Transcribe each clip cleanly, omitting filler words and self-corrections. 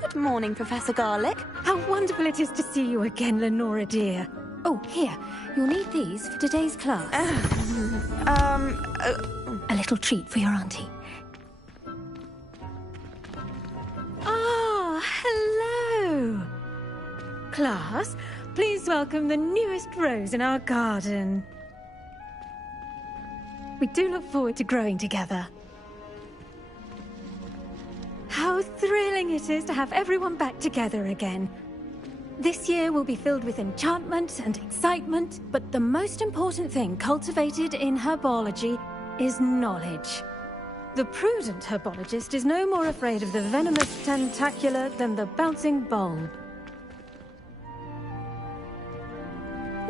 Good morning, Professor Garlic. How wonderful it is to see you again, Lenora dear. Oh, here. You'll need these for today's class. A little treat for your auntie. Ah, hello. Class, please welcome the newest rose in our garden. We do look forward to growing together. How thrilling it is to have everyone back together again. This year will be filled with enchantment and excitement, but the most important thing cultivated in herbology is knowledge. The prudent herbologist is no more afraid of the venomous tentacular than the bouncing bulb.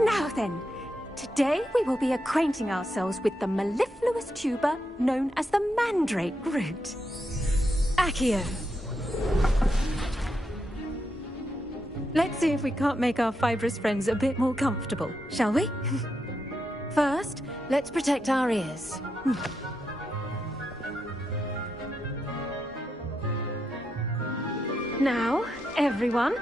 Now then, today we will be acquainting ourselves with the mellifluous tuber known as the mandrake root. Accio. Let's see if we can't make our fibrous friends a bit more comfortable, shall we? First, let's protect our ears. Now, everyone,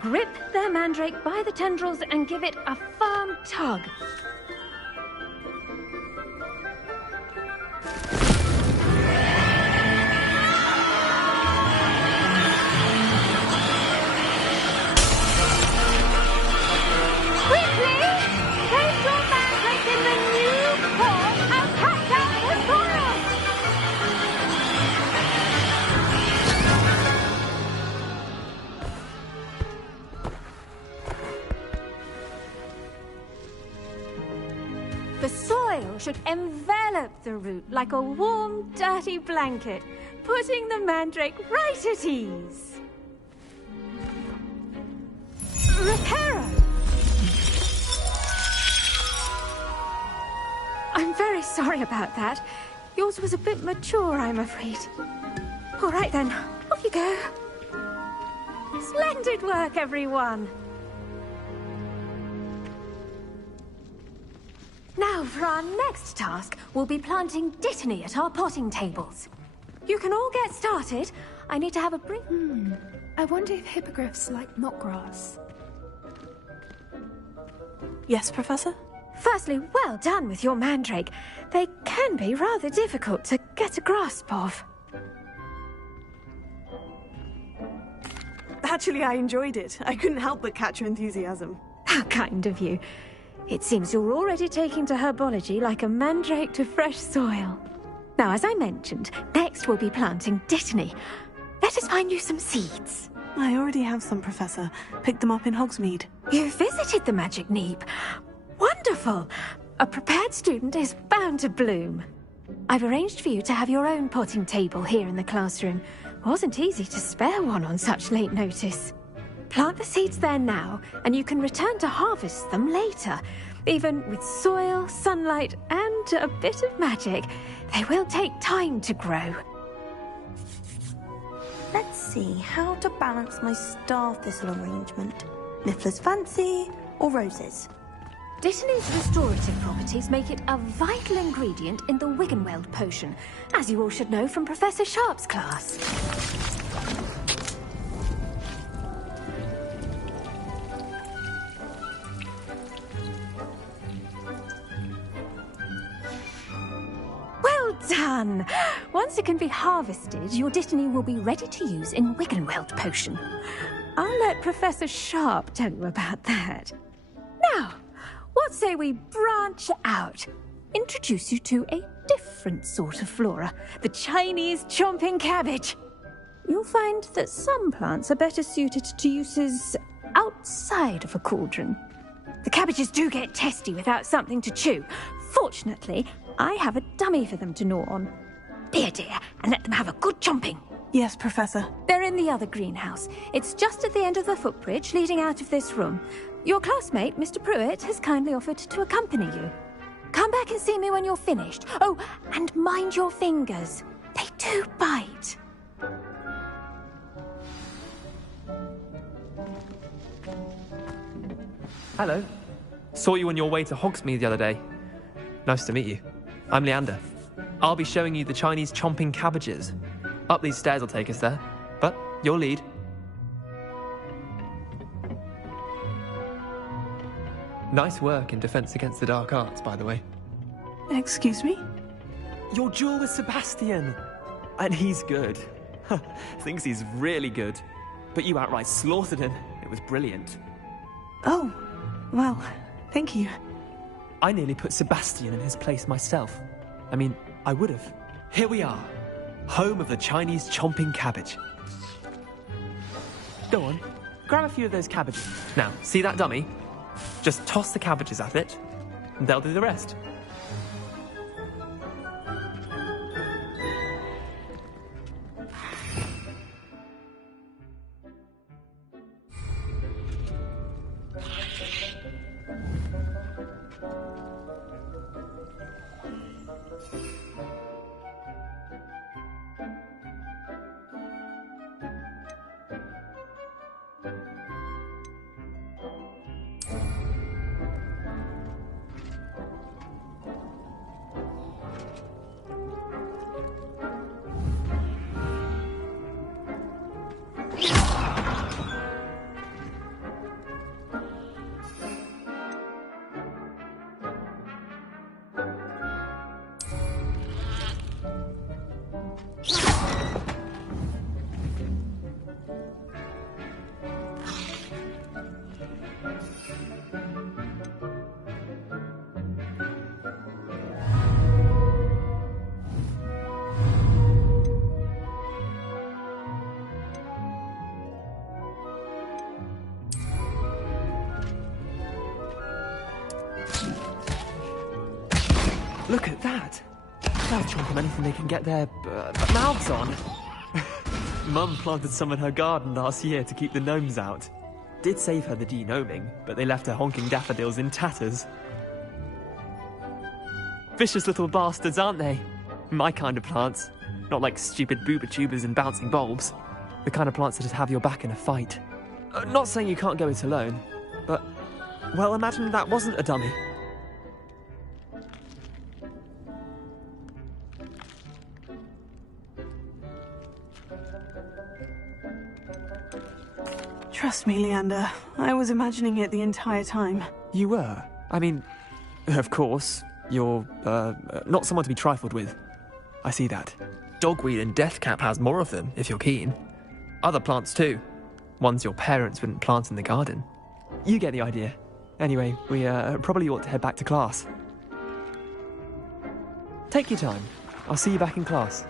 grip their mandrake by the tendrils and give it a firm tug. The soil should envelop the root like a warm, dirty blanket, putting the mandrake right at ease. Reparo! I'm very sorry about that. Yours was a bit mature, I'm afraid. All right then, off you go. Splendid work, everyone. Now, for our next task, we'll be planting dittany at our potting tables. You can all get started. I need to have a brief... I wonder if hippogriffs like knotgrass. Yes, Professor? Firstly, well done with your mandrake. They can be rather difficult to get a grasp of. Actually, I enjoyed it. I couldn't help but catch your enthusiasm. How kind of you. It seems you're already taking to herbology like a mandrake to fresh soil. Now, as I mentioned, next we'll be planting dittany. Let us find you some seeds. I already have some, Professor. Picked them up in Hogsmeade. You visited the Magic Neep. Wonderful! A prepared student is bound to bloom. I've arranged for you to have your own potting table here in the classroom. Wasn't easy to spare one on such late notice. Plant the seeds there now, and you can return to harvest them later. Even with soil, sunlight, and a bit of magic, they will take time to grow. Let's see how to balance my star thistle arrangement. Niffler's fancy or roses? Dittany's restorative properties make it a vital ingredient in the Wiggenweld potion, as you all should know from Professor Sharp's class. Well done! Once it can be harvested, your dittany will be ready to use in Wiggenweld potion. I'll let Professor Sharp tell you about that. Now, what say we branch out? Introduce you to a different sort of flora, the Chinese chomping cabbage. You'll find that some plants are better suited to uses outside of a cauldron. The cabbages do get testy without something to chew. Fortunately, I have a dummy for them to gnaw on. Here, dear, and let them have a good chomping. Yes, Professor. They're in the other greenhouse. It's just at the end of the footbridge leading out of this room. Your classmate, Mr. Pruitt, has kindly offered to accompany you. Come back and see me when you're finished. Oh, and mind your fingers. They do bite. Hello. Saw you on your way to Hogsmeade the other day. Nice to meet you. I'm Leander. I'll be showing you the Chinese chomping cabbages. Up these stairs will take us there, but you'll lead. Nice work in Defense Against the Dark Arts, by the way. Excuse me? Your duel with Sebastian! And he's good. Thinks he's really good. But you outright slaughtered him. It was brilliant. Oh, well, thank you. I nearly put Sebastian in his place myself. I mean, I would have. Here we are. Home of the Chinese chomping cabbage. Go on, grab a few of those cabbages. Now, see that dummy? Just toss the cabbages at it, and they'll do the rest. Look at that! They'll chomp on anything they can get their mouths on. Mum planted some in her garden last year to keep the gnomes out. Did save her the de-gnoming, but they left her honking daffodils in tatters. Vicious little bastards, aren't they? My kind of plants. Not like stupid booba tubers and bouncing bulbs. The kind of plants that just have your back in a fight. Not saying you can't go it alone, but... well, imagine that wasn't a dummy. Trust me, Leander. I was imagining it the entire time. You were? I mean, of course, you're, not someone to be trifled with. I see that. Dogweed and deathcap has more of them, if you're keen. Other plants too. Ones your parents wouldn't plant in the garden. You get the idea. Anyway, we, probably ought to head back to class. Take your time. I'll see you back in class.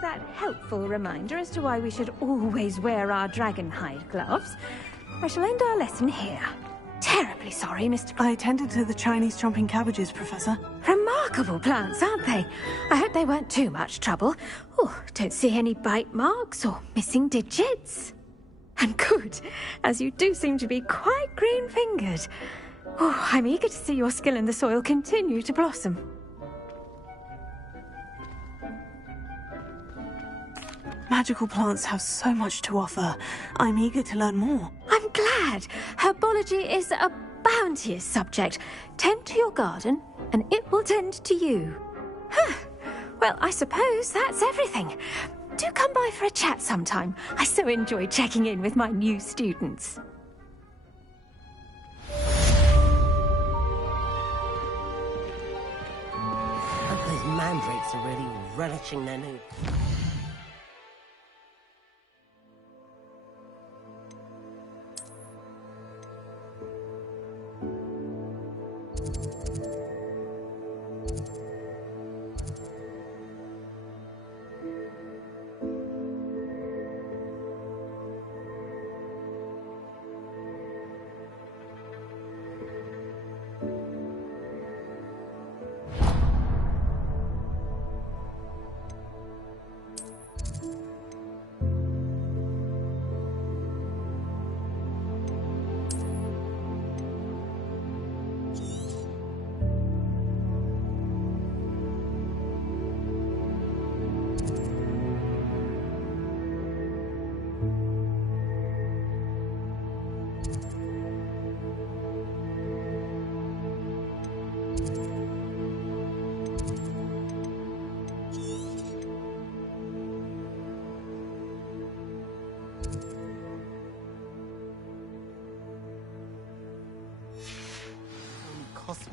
That helpful reminder as to why we should always wear our dragon hide gloves, I shall end our lesson here. Terribly sorry, Mr. I tended to the Chinese chomping cabbages, Professor. Remarkable plants, aren't they? I hope they weren't too much trouble. Oh, don't see any bite marks or missing digits. And good, as you do seem to be quite green-fingered. Oh, I'm eager to see your skill in the soil continue to blossom. Magical plants have so much to offer. I'm eager to learn more. I'm glad. Herbology is a bounteous subject. Tend to your garden, and it will tend to you. Huh. Well, I suppose that's everything. Do come by for a chat sometime. I so enjoy checking in with my new students. Those mandrakes are really relishing their new...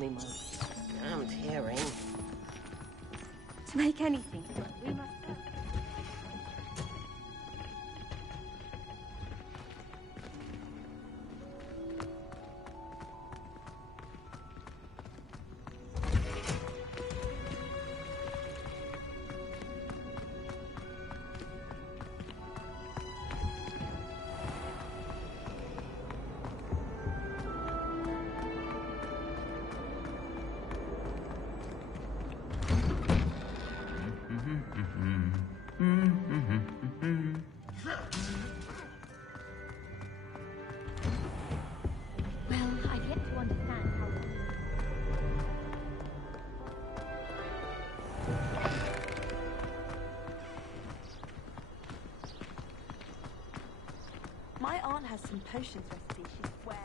lost me my damned hearing. To make anything, we must... Well, I've yet to understand how... My aunt has some potions recipes she swears.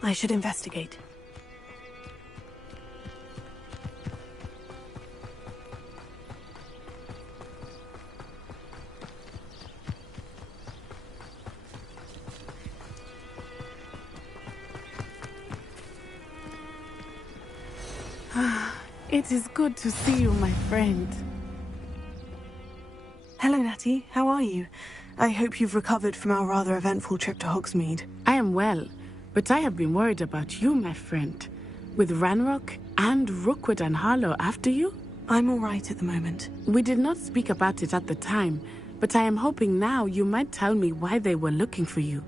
I should investigate. It is good to see you, my friend. Hello, Natty. How are you? I hope you've recovered from our rather eventful trip to Hogsmeade. I am well, but I have been worried about you, my friend. With Ranrock and Rookwood and Harlow after you? I'm all right at the moment. We did not speak about it at the time, but I am hoping now you might tell me why they were looking for you.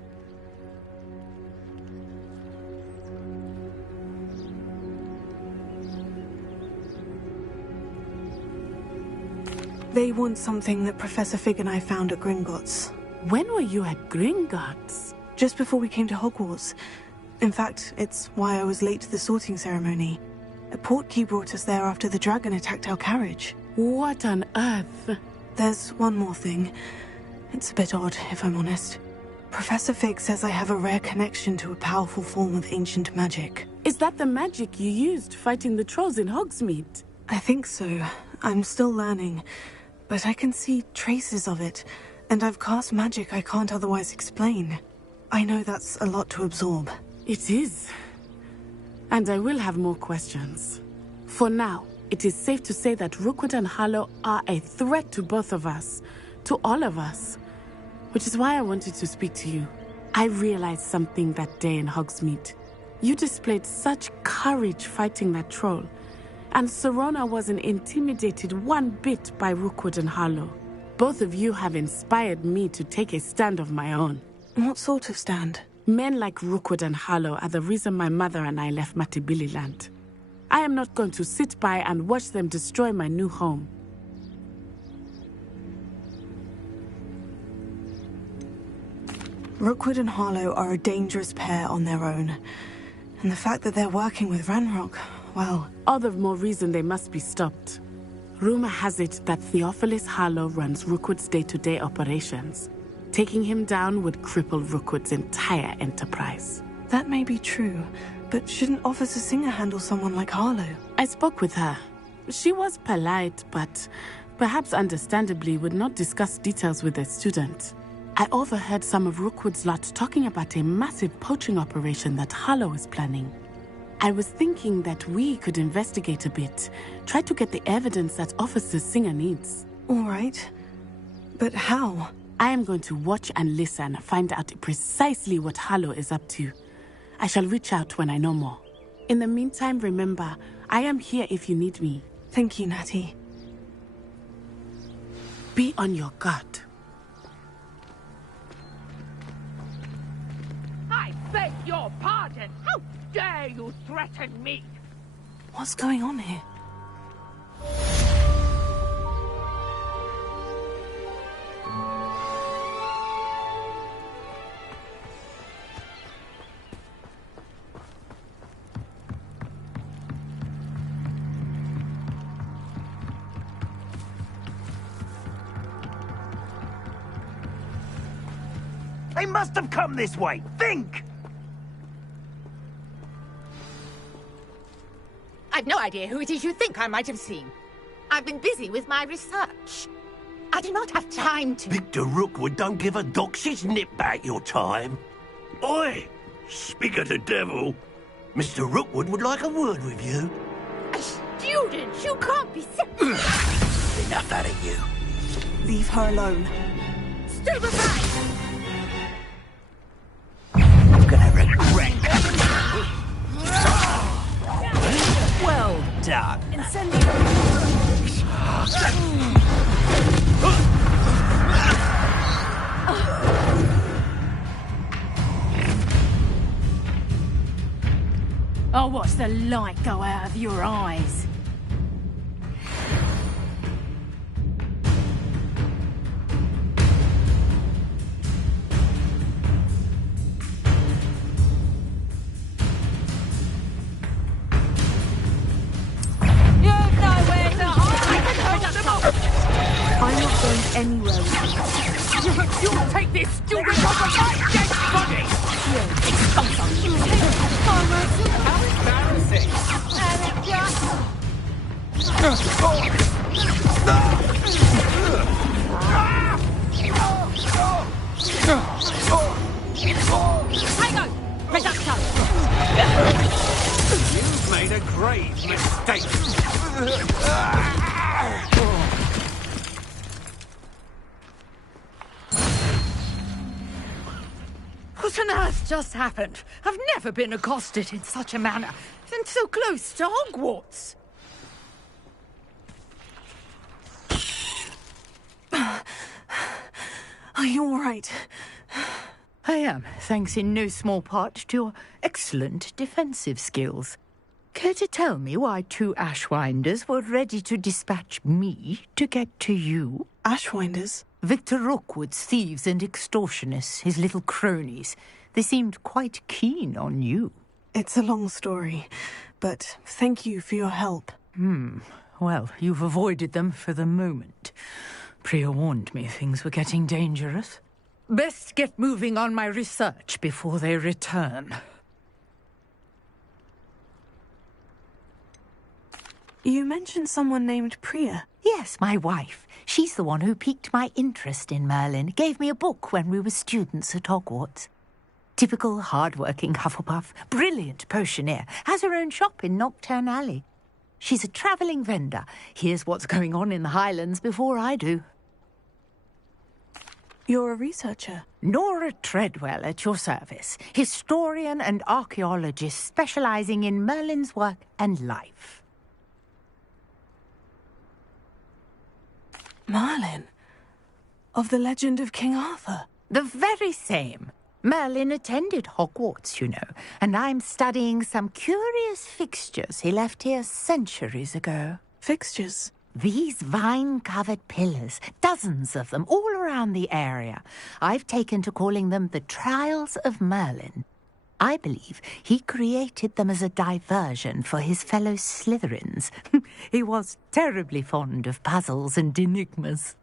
They want something that Professor Fig and I found at Gringotts. When were you at Gringotts? Just before we came to Hogwarts. In fact, it's why I was late to the sorting ceremony. A portkey brought us there after the dragon attacked our carriage. What on earth? There's one more thing. It's a bit odd, if I'm honest. Professor Fig says I have a rare connection to a powerful form of ancient magic. Is that the magic you used fighting the trolls in Hogsmeade? I think so. I'm still learning. But I can see traces of it, and I've cast magic I can't otherwise explain. I know that's a lot to absorb. It is. And I will have more questions. For now, it is safe to say that Rookwood and Harlow are a threat to both of us, to all of us. Which is why I wanted to speak to you. I realized something that day in Hogsmeade. You displayed such courage fighting that troll. And Serona wasn't intimidated one bit by Rookwood and Harlow. Both of you have inspired me to take a stand of my own. What sort of stand? Men like Rookwood and Harlow are the reason my mother and I left Matibili land. I am not going to sit by and watch them destroy my new home. Rookwood and Harlow are a dangerous pair on their own. And the fact that they're working with Ranrock, well... All the more reason they must be stopped. Rumor has it that Theophilus Harlow runs Rookwood's day-to-day operations. Taking him down would cripple Rookwood's entire enterprise. That may be true, but shouldn't Officer Singer handle someone like Harlow? I spoke with her. She was polite, but perhaps understandably would not discuss details with a student. I overheard some of Rookwood's lot talking about a massive poaching operation that Harlow is planning. I was thinking that we could investigate a bit, try to get the evidence that Officer Singer needs. All right. But how? I am going to watch and listen, find out precisely what Harlow is up to. I shall reach out when I know more. In the meantime, remember, I am here if you need me. Thank you, Natty. Be on your guard. I beg your pardon. How dare you threaten me? What's going on here? They must have come this way. Think! I've no idea who it is you think I might have seen. I've been busy with my research. I do not have time to... Victor Rookwood don't give a doxy's nip back your time. Oi! Speak of the devil. Mr. Rookwood would like a word with you. A student? You can't be... Enough out of you. Leave her alone. Stupefy! I'm gonna regret. Well done. Oh, watch the light go out of your eyes. I'm not going anywhere with you. You'll take this student off of my dead body! How embarrassing! Hang on! Reducto! You've made a grave mistake. What on earth just happened? I've never been accosted in such a manner, and so close to Hogwarts. Are you all right? I am, thanks in no small part to your excellent defensive skills. Care to tell me why two Ashwinders were ready to dispatch me to get to you? Ashwinders? Victor Rookwood's thieves and extortionists, his little cronies. They seemed quite keen on you. It's a long story, but thank you for your help. Well, you've avoided them for the moment. Priya warned me things were getting dangerous. Best get moving on my research before they return. You mentioned someone named Priya. Yes, my wife. She's the one who piqued my interest in Merlin. Gave me a book when we were students at Hogwarts. Typical hard-working Hufflepuff. Brilliant potioneer. Has her own shop in Knockturn Alley. She's a travelling vendor. Hears what's going on in the Highlands before I do. You're a researcher? Nora Treadwell at your service. Historian and archaeologist specialising in Merlin's work and life. Merlin? Of the legend of King Arthur? The very same. Merlin attended Hogwarts, you know, and I'm studying some curious fixtures he left here centuries ago. Fixtures? These vine-covered pillars, dozens of them, all around the area. I've taken to calling them the Trials of Merlin. I believe he created them as a diversion for his fellow Slytherins. He was terribly fond of puzzles and enigmas.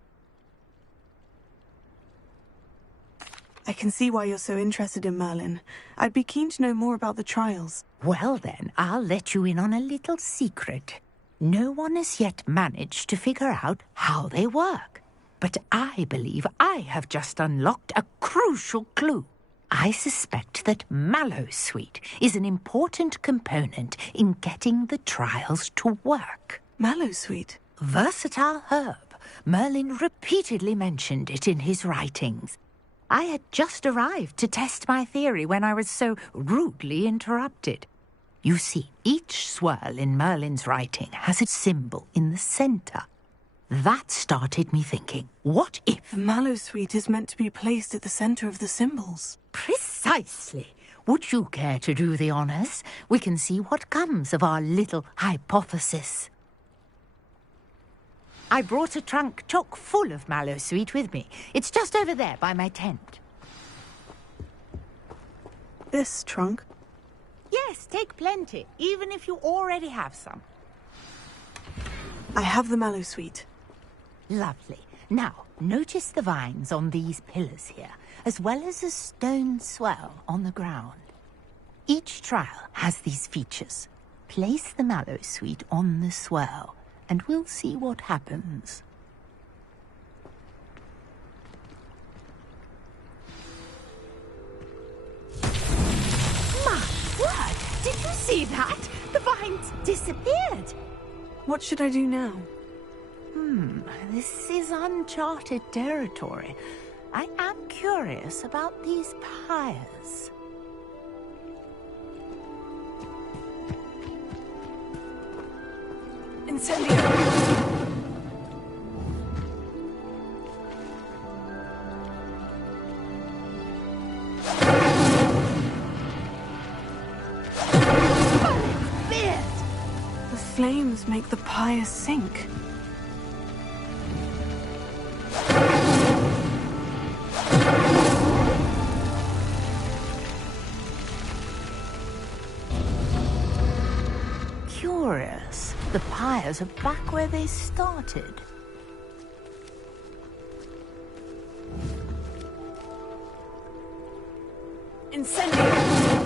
I can see why you're so interested in Merlin. I'd be keen to know more about the trials. Well then, I'll let you in on a little secret. No one has yet managed to figure out how they work. But I believe I have just unlocked a crucial clue. I suspect that Mallowsweet is an important component in getting the trials to work. Mallowsweet? Versatile herb. Merlin repeatedly mentioned it in his writings. I had just arrived to test my theory when I was so rudely interrupted. You see, each swirl in Merlin's writing has a symbol in the centre. That started me thinking, what if... Mallowsweet is meant to be placed at the centre of the symbols. Precisely. Would you care to do the honours? We can see what comes of our little hypothesis. I brought a trunk chock full of Mallowsweet with me. It's just over there by my tent. This trunk? Yes, take plenty, even if you already have some. I have the Mallowsweet. Lovely. Now, notice the vines on these pillars here, as well as a stone swell on the ground. Each trial has these features. Place the Mallowsweet on the swell, and we'll see what happens. My word! Did you see that? The vines disappeared! What should I do now? This is uncharted territory. I am curious about these pyres. Incendio! The flames make the pyre sink. Curious. The pyres are back where they started. Incendio!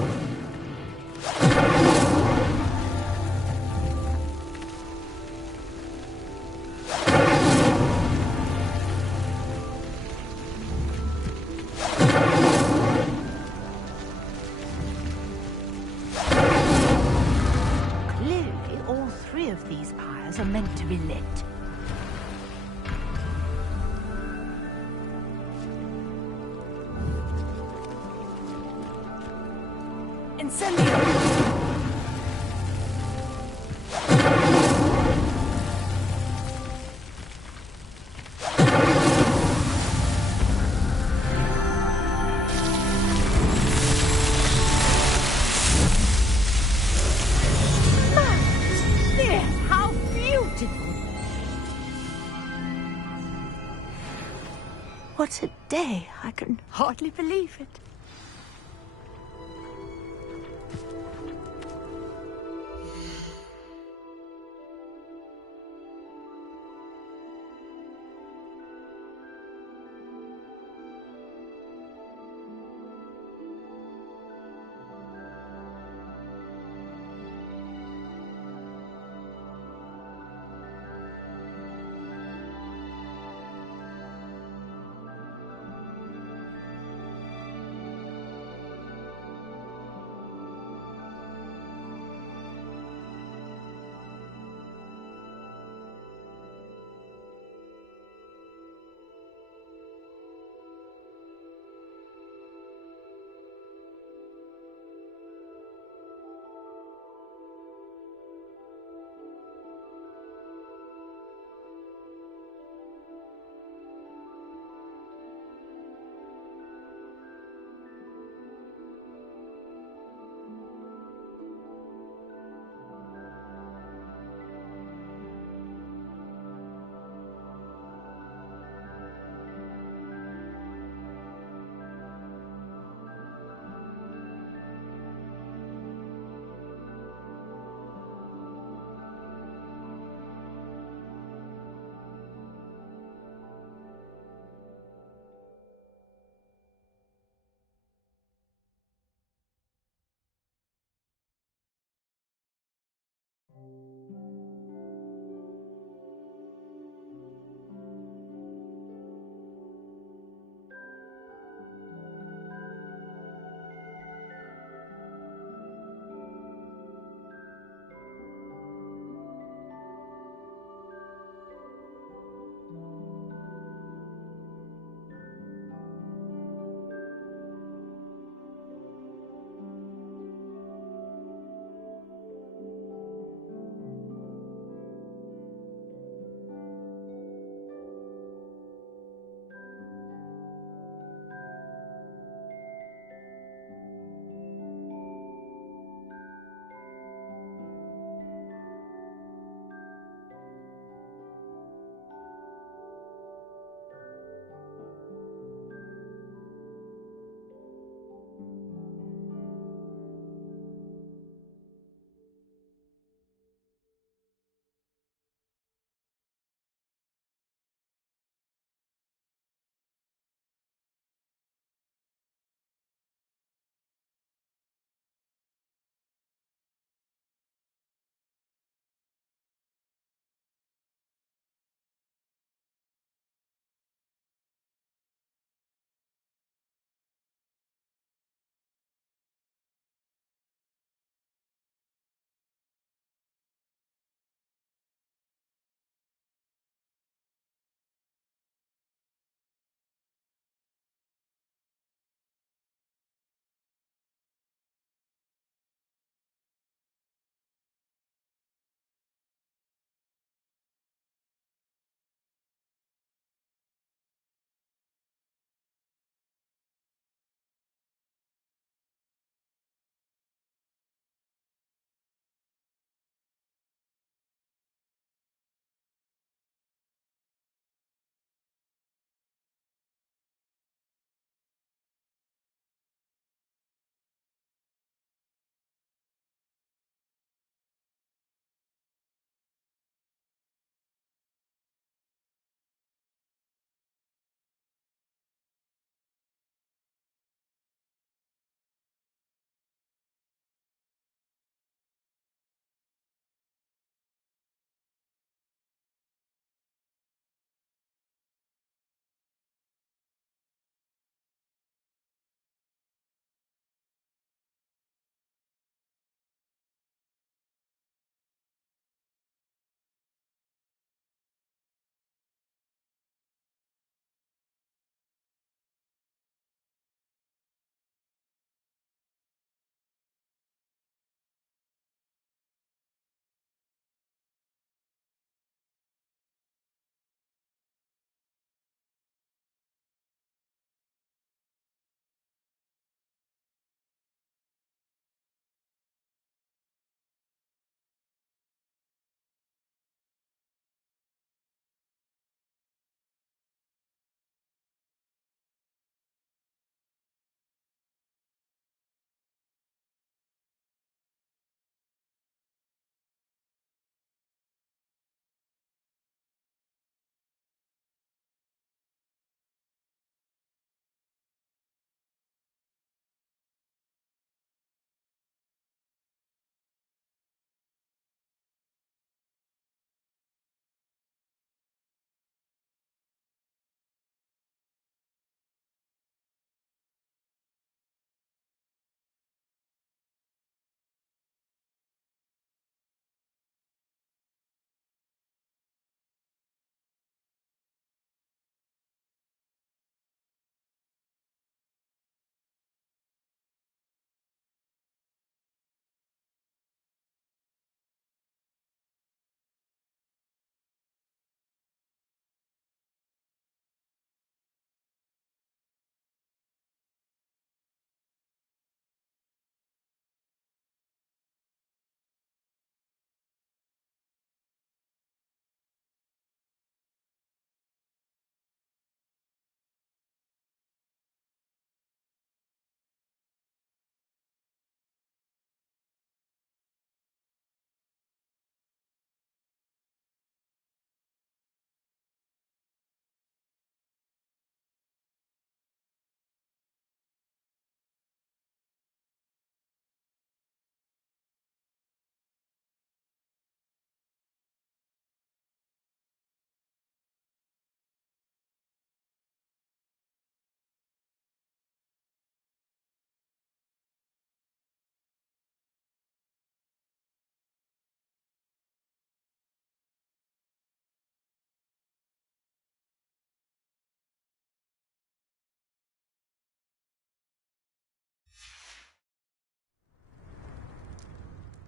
Are meant to be lit. Incendio! What a day! I can hardly believe it.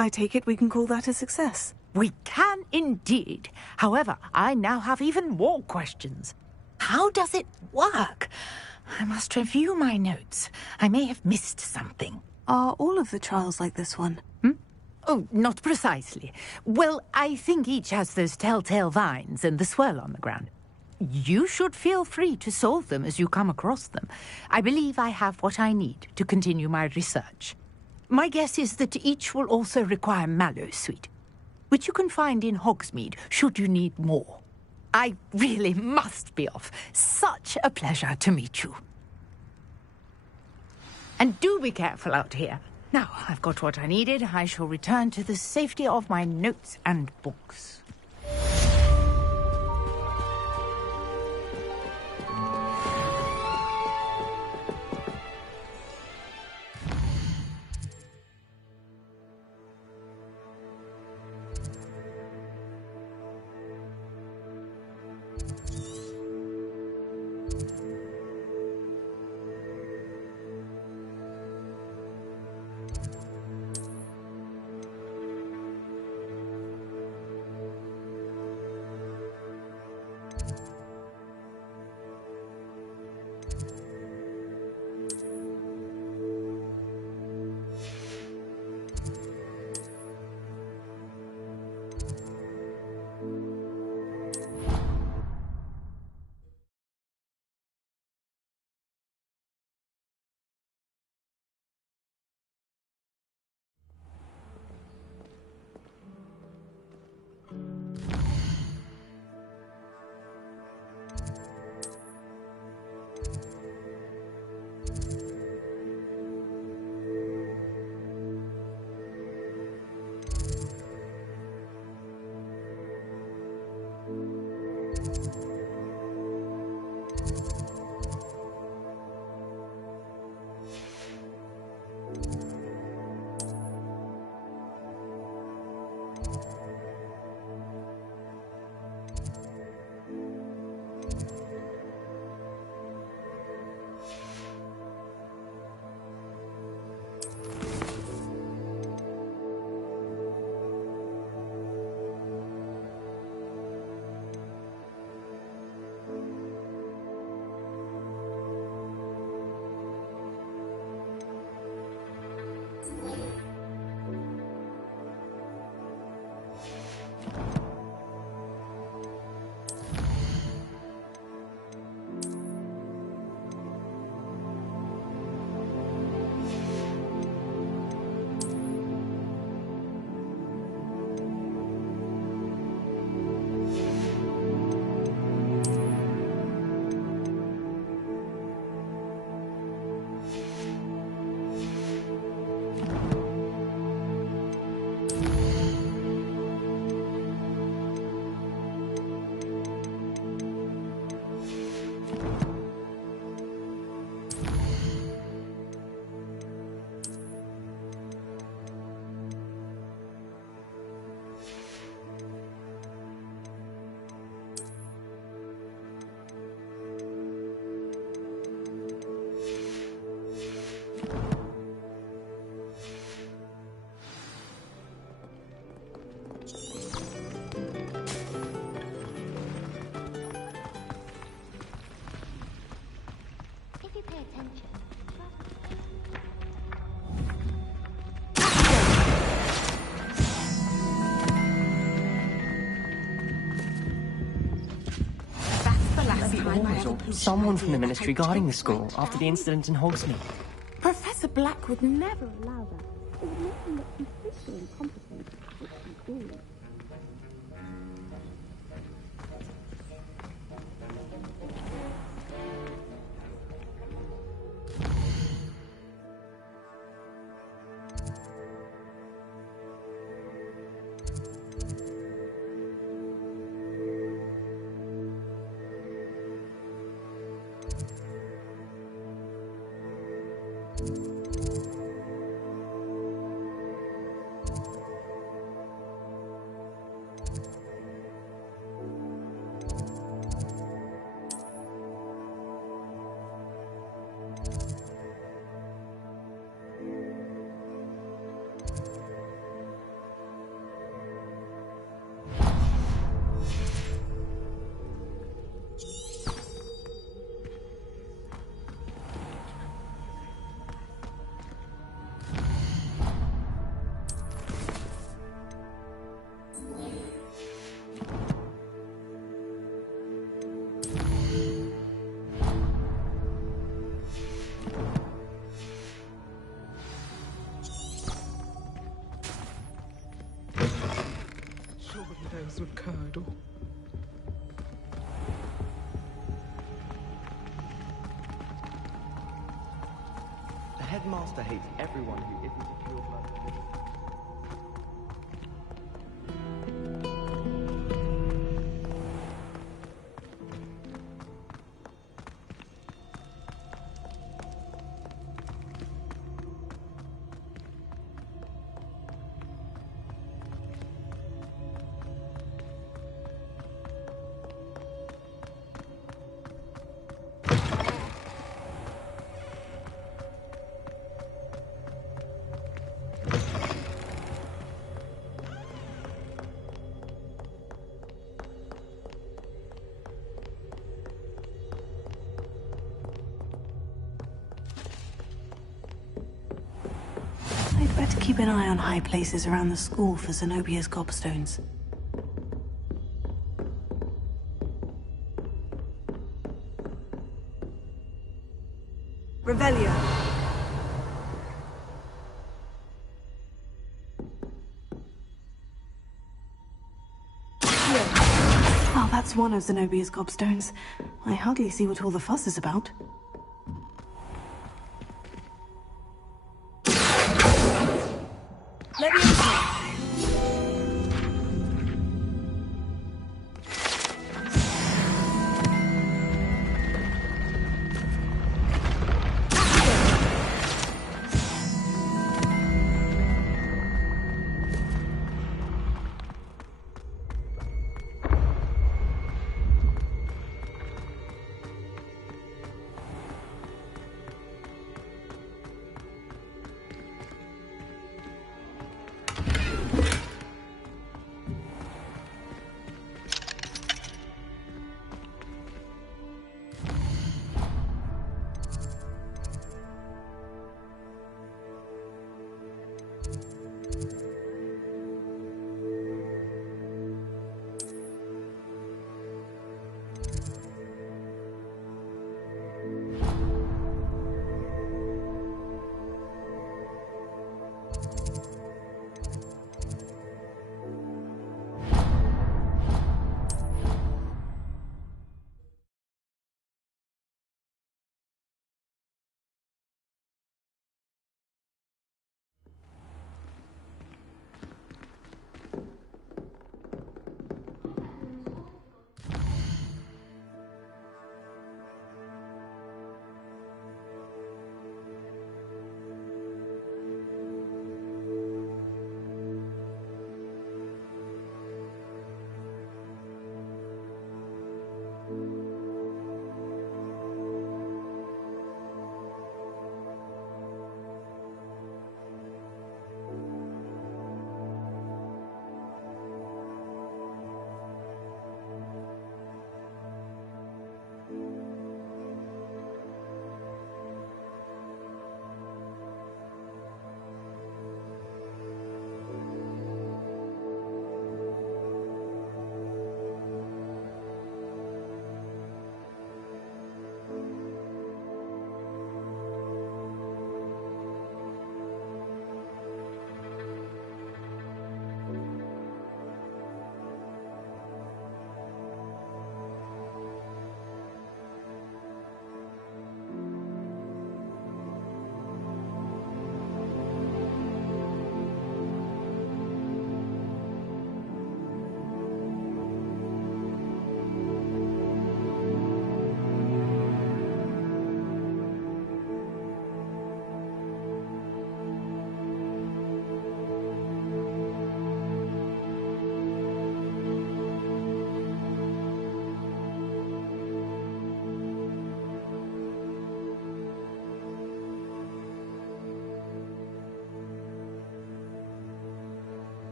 I take it we can call that a success. We can indeed. However, I now have even more questions. How does it work? I must review my notes. I may have missed something. Are all of the trials like this one? Oh, not precisely. Well, I think each has those telltale vines and the swirl on the ground. You should feel free to solve them as you come across them. I believe I have what I need to continue my research. My guess is that each will also require mallow sweet, which you can find in Hogsmeade should you need more. I really must be off. Such a pleasure to meet you. And do be careful out here. Now, I've got what I needed. I shall return to the safety of my notes and books. Someone from the Ministry guarding the school after the incident in Hogsmeade. Professor Black would never allow that. It would make him look completely incompetent, which he is. headmaster hates everyone who isn't a pure-blood citizen. I'd better keep an eye on high places around the school for Zenobia's gobstones. Revelio. Well, that's one of Zenobia's gobstones. I hardly see what all the fuss is about.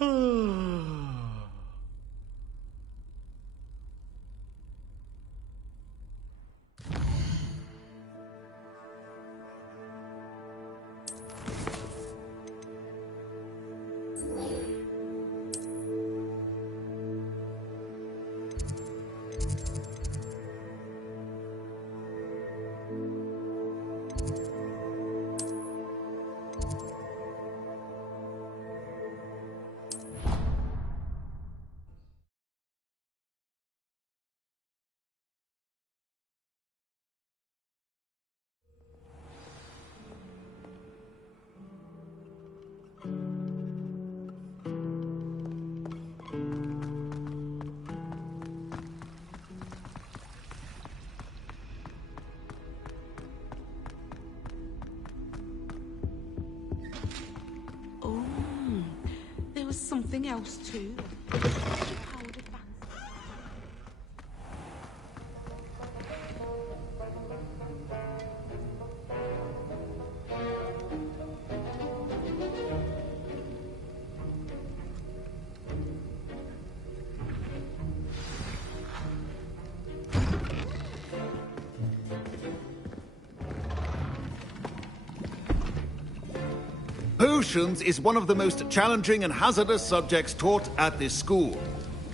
Oh, there was something else too. Potions is one of the most challenging and hazardous subjects taught at this school.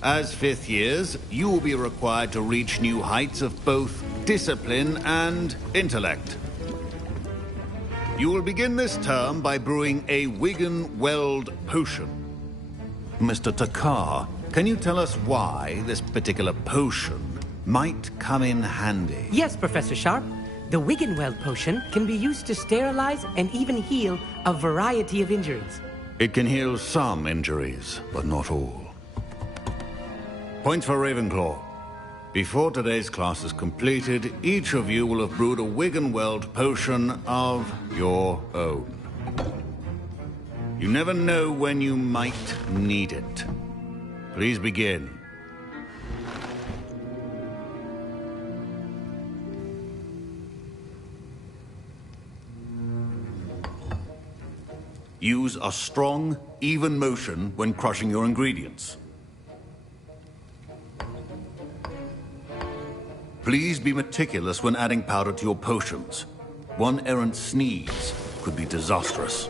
As fifth years, you will be required to reach new heights of both discipline and intellect. You will begin this term by brewing a Wiggenweld potion. Mr. Takar, can you tell us why this particular potion might come in handy? Yes, Professor Sharp. The Wiggenweld potion can be used to sterilize and even heal a variety of injuries. It can heal some injuries, but not all. Points for Ravenclaw. Before today's class is completed, each of you will have brewed a Wiggenweld potion of your own. You never know when you might need it. Please begin. Use a strong, even motion when crushing your ingredients. Please be meticulous when adding powder to your potions. One errant sneeze could be disastrous.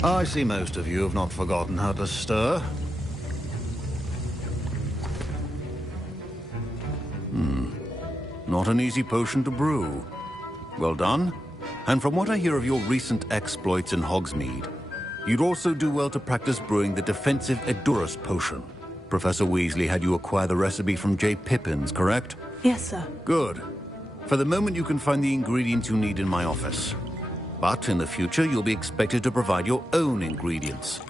I see most of you have not forgotten how to stir. Not an easy potion to brew. Well done. And from what I hear of your recent exploits in Hogsmeade, you'd also do well to practice brewing the defensive Edurus potion. Professor Weasley had you acquire the recipe from J. Pippins, correct? Yes, sir. Good. For the moment, you can find the ingredients you need in my office. But in the future, you'll be expected to provide your own ingredients.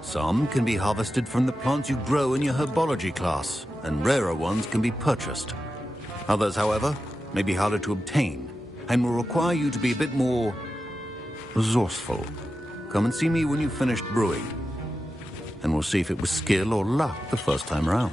Some can be harvested from the plants you grow in your herbology class, and rarer ones can be purchased. Others, however, may be harder to obtain, and will require you to be a bit more resourceful. Come and see me when you've finished brewing, and we'll see if it was skill or luck the first time round.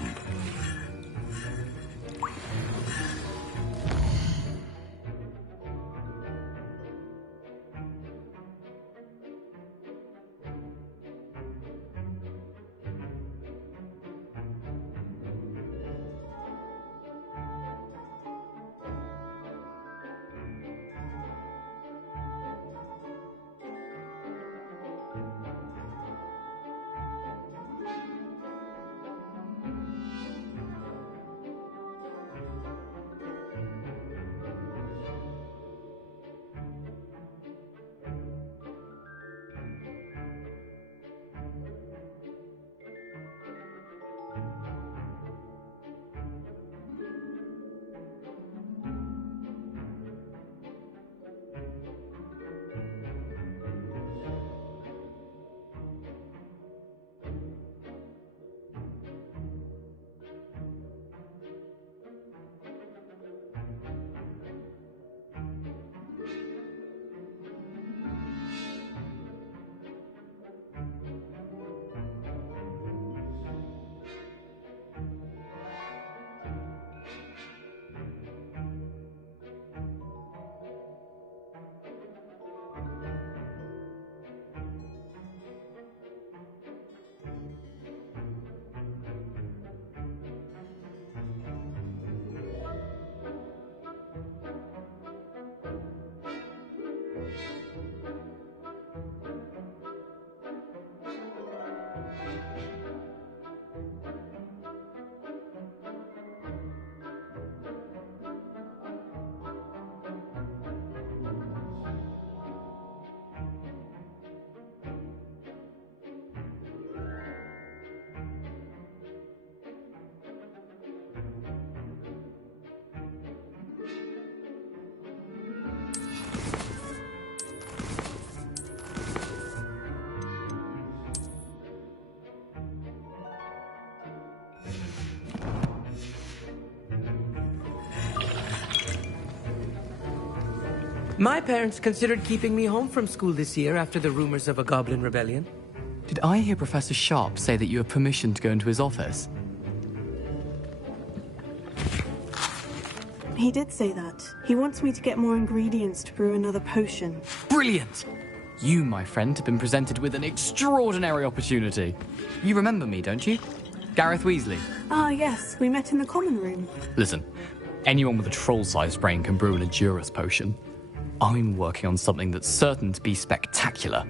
My parents considered keeping me home from school this year after the rumors of a goblin rebellion. Did I hear Professor Sharp say that you have permission to go into his office? He did say that. He wants me to get more ingredients to brew another potion. Brilliant! You, my friend, have been presented with an extraordinary opportunity. You remember me, don't you? Gareth Weasley. Ah, yes. We met in the common room. Listen, anyone with a troll-sized brain can brew an Adurus potion. I'm working on something that's certain to be spectacular.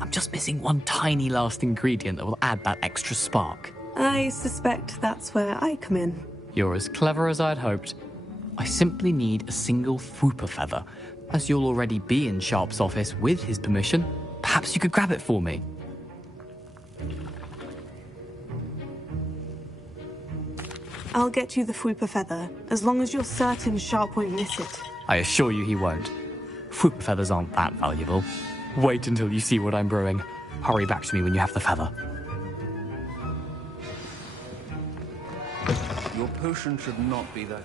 I'm just missing one tiny last ingredient that will add that extra spark. I suspect that's where I come in. You're as clever as I'd hoped. I simply need a single Fwooper feather. As you'll already be in Sharp's office with his permission, perhaps you could grab it for me. I'll get you the Fwooper feather, as long as you're certain Sharp won't miss it. I assure you he won't. Fwooper feathers aren't that valuable. Wait until you see what I'm brewing. Hurry back to me when you have the feather. Your potion should not be that...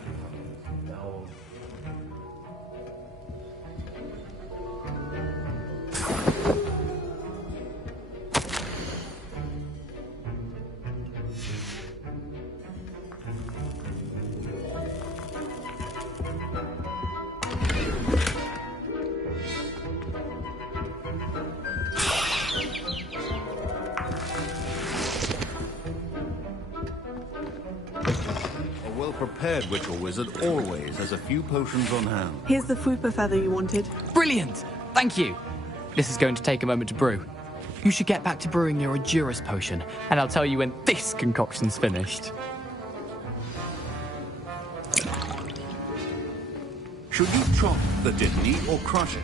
Prepared witch or wizard always has a few potions on hand. Here's the Fwooper feather you wanted. Brilliant! Thank you! This is going to take a moment to brew. You should get back to brewing your Adurus potion, and I'll tell you when this concoction's finished. Should you chop the Dittany or crush it?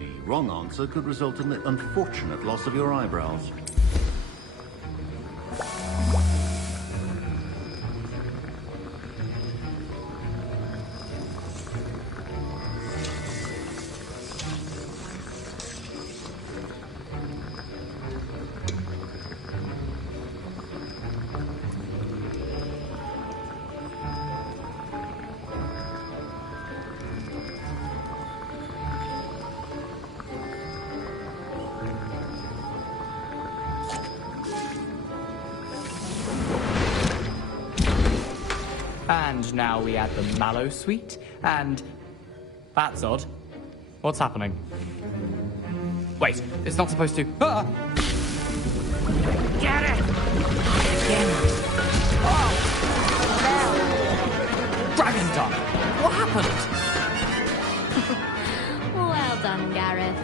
The wrong answer could result in the unfortunate loss of your eyebrows. And now we add the mallow sweet, and... That's odd. What's happening? Wait, it's not supposed to... Ah! Get it! Oh! Dragon Tongue! What happened? Well done, Gareth.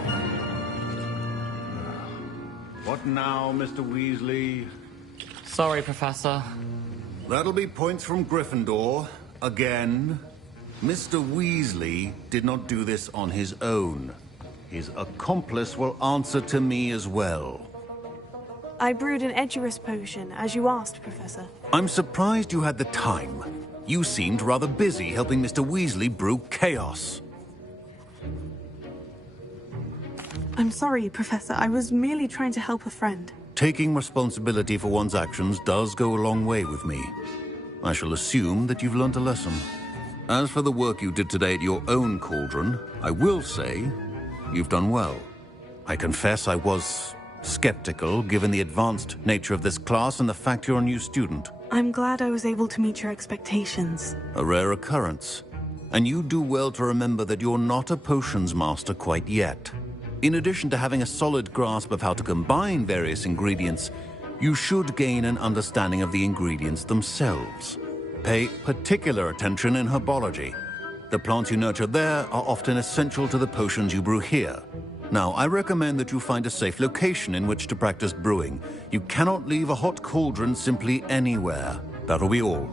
What now, Mr. Weasley? Sorry, Professor. That'll be points from Gryffindor. Again. Mr. Weasley did not do this on his own. His accomplice will answer to me as well. I brewed an Edurus potion, as you asked, Professor. I'm surprised you had the time. You seemed rather busy helping Mr. Weasley brew chaos. I'm sorry, Professor. I was merely trying to help a friend. Taking responsibility for one's actions does go a long way with me. I shall assume that you've learnt a lesson. As for the work you did today at your own cauldron, I will say you've done well. I confess I was skeptical, given the advanced nature of this class and the fact you're a new student. I'm glad I was able to meet your expectations. A rare occurrence. And you do well to remember that you're not a potions master quite yet. In addition to having a solid grasp of how to combine various ingredients, you should gain an understanding of the ingredients themselves. Pay particular attention in herbology. The plants you nurture there are often essential to the potions you brew here. Now, I recommend that you find a safe location in which to practice brewing. You cannot leave a hot cauldron simply anywhere. That'll be all.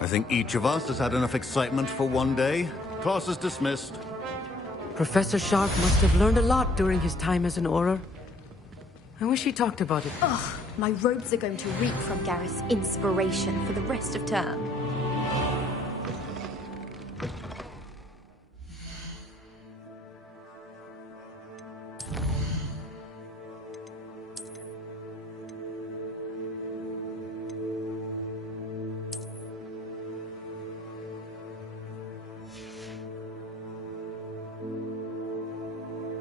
I think each of us has had enough excitement for one day. Class is dismissed. Professor Sharp must have learned a lot during his time as an Auror. I wish he talked about it. Ugh, my robes are going to reek from Gareth's inspiration for the rest of term.